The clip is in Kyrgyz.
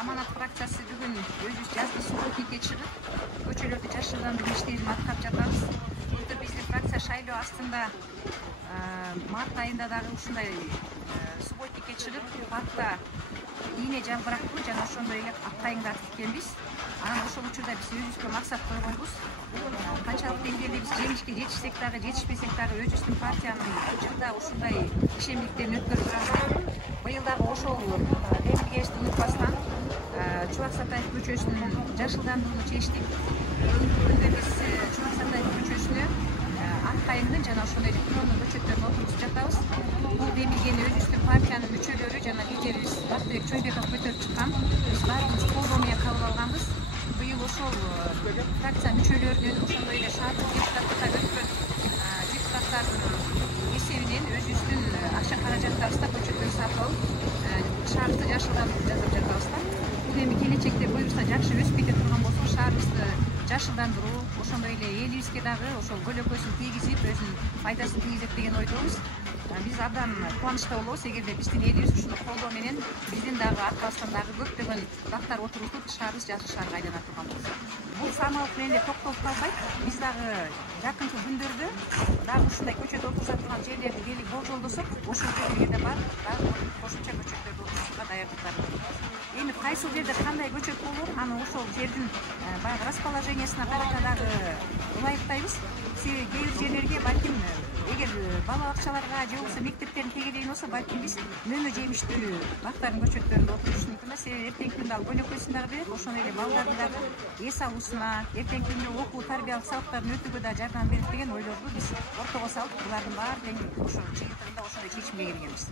Аманат фракциясы бүгүн өзүбүз жазгы субботникке чыгып, көчөлөрдү жашылдандыруу иштерин аткарып жатабыз. Былтыр биздин фракция шайлоо астында март айында дагы ушундай субботникке чыгып, паркта ийне жалбырактуу жана ошондой эле аккайыңдатып келбиз. Анан ошол учурда биз өзүбүзгө максат койгонбуз. Канчалык деңгээлде биз жеңишке жетишсек дагы, жетишпесек дагы өзүбүздүн партиянын жылда ушундай ишемдиктерин өткөрүп турабыз. Быйыл дагы ошол демилгешти унутпастан Чубак Сатаев көчөсүнүн жашылдандырууну чечтик. Бүгүн биз Чубак Сатаев көчөсүнө аккайыңдын жана ошондой эле крондун көчөттөрүн отургузуп жатабыз. Бул демилгени өзүбүздүн партиянын мүчөлөрү жана лидерибиз Бактыбек Чойбеков көтөрүп чыккан. Биз баарыбыз колдоо менен кабыл алганбыз. Быйыл ошол фракция мүчөлөрүнүн ошондой эле шаардык депутаттыкка өткөн депутаттардын эсебинен өзүбүздүн акча каражаттарыбызда көчөттөр сатып алып, шаарыбызды жашылдандырып жасап жатабыз да. Бул эми келечекте буюрса жакшы өсүп кете турган болсо, шаарыбызды жашылдандыруу, ошондой эле элибизге дагы ошол көлөкөсүн тийгизип, өзүнүн пайдасын тийгизет деген ойдобуз. Биз абдан кубанычта болобуз эгерде биздин элибиз ушуну колдоо менен биздин дагы аркабыздан дагы көптөгөн бактар отургузуп, шаарыбыз жашыл шаарга айлана турган болсо. Бул самалык менен эле токтолуп калбайт. Биз дагы жакынкы күндөрдө дагы ушундай көчөт отургуза турган жерлерди келип болжолдосок, ошол жерлерге барып, дагы кошумча көчөттөрдү отургузууга даярдыктарын көрөбүз. Эми кайсыл жерде кандай көчөт болор, аны ошол жердин баягы расположениясына карата дагы ылайыктайбыз. Себеби кээ бир жерлерге балким эгер бала бакчаларга же болбосо мектептердин тегерегине болсо, балким биз мөмө жемиштүү бактардын көчөттөрүндө отуруш мүмкүн эмес. Себеби эртеңки күндө ал көлөкөсүн дагы берет, ошондой эле балдардын дагы эс алуусуна, эртеңки күндө окуу тарбиялык сабактарын өтүүгө да жардам берет деген ойлорду биз ортого салып, булардын баары тең ошол жыйынтыгында ошондой чечимге келгенбиз.